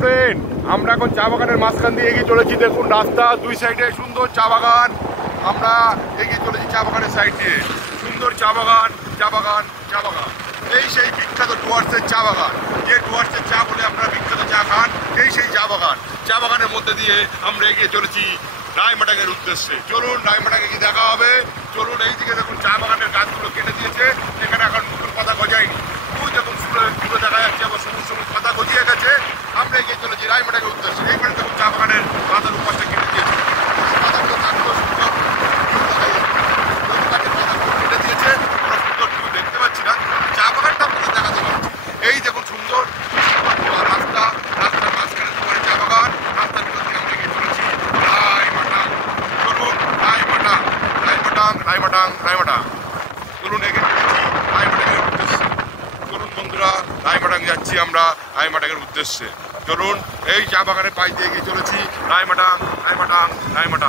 Friend, আমরা এখন চা বাগানের মাঝখান দিয়ে এগিয়ে চলেছি। দেখুন রাস্তা দুই সাইডে সুন্দর চা বাগান। আমরা এগিয়ে চলেছি চা বাগানের সাইড দিয়ে। সুন্দর চা বাগান, চা বাগান, চা বাগান। এই সেই বিখ্যাত ডুয়ার্সের চা বাগান, যে ডুয়ার্সের চা বলে আপনারা বিখ্যাত চা খান, এই সেই চা বাগান। চা বাগানের মধ্যে দিয়ে আমরা এগিয়ে চলেছি রায়মাটাংয়ের উদ্দেশ্যে। চলুন রায়মাটাংয়ে গিয়ে দেখা হবে। চলুন, এই দিকে দেখুন চা বাগানের গাছগুলো কেটে দিয়েছে, এখানে এখন নতুন পাতা গজায়নি। ওই দেখুন ফুলে দেখা যাচ্ছে, আবার সবুজ সবুজ পাতা গজিয়ে গেছে। আমরা এগিয়ে চলেছি রায়মাটাংয়ের উদ্দেশ্যে। এইখানে দেখুন চা বাগানের পাতার উপাসটা কেটে দিয়েছে, পাতাগুলো গাছগুলো সুন্দর কেটে দিয়েছে। আমরা সুন্দর ভিউ দেখতে পাচ্ছি না, চা বাগানটা আপনাদের দেখাতে পারছি। এই দেখুন সুন্দর রাস্তা, রাস্তার মাঝখানে দুপুরে চা বাগান। রাস্তার ভিতর দিয়ে আমরা এগিয়ে চলেছি রায়মাটাং। চলুন রায়মাটাং, রায়মাটাং, রায়মাটাং, রায়মাটাং। চলুন এগিয়ে চলেছি রায়মাটাংয়ের উদ্দেশ্যে। চলুন বন্ধুরা, রায়মাটাং যাচ্ছি আমরা রায়মাটাংয়ের উদ্দেশ্যে। চলুন, এই চা বাগানের পাশ দিয়ে এগিয়ে চলেছি রায়মাটাং, রায়মাটাং, রায়মাটাং।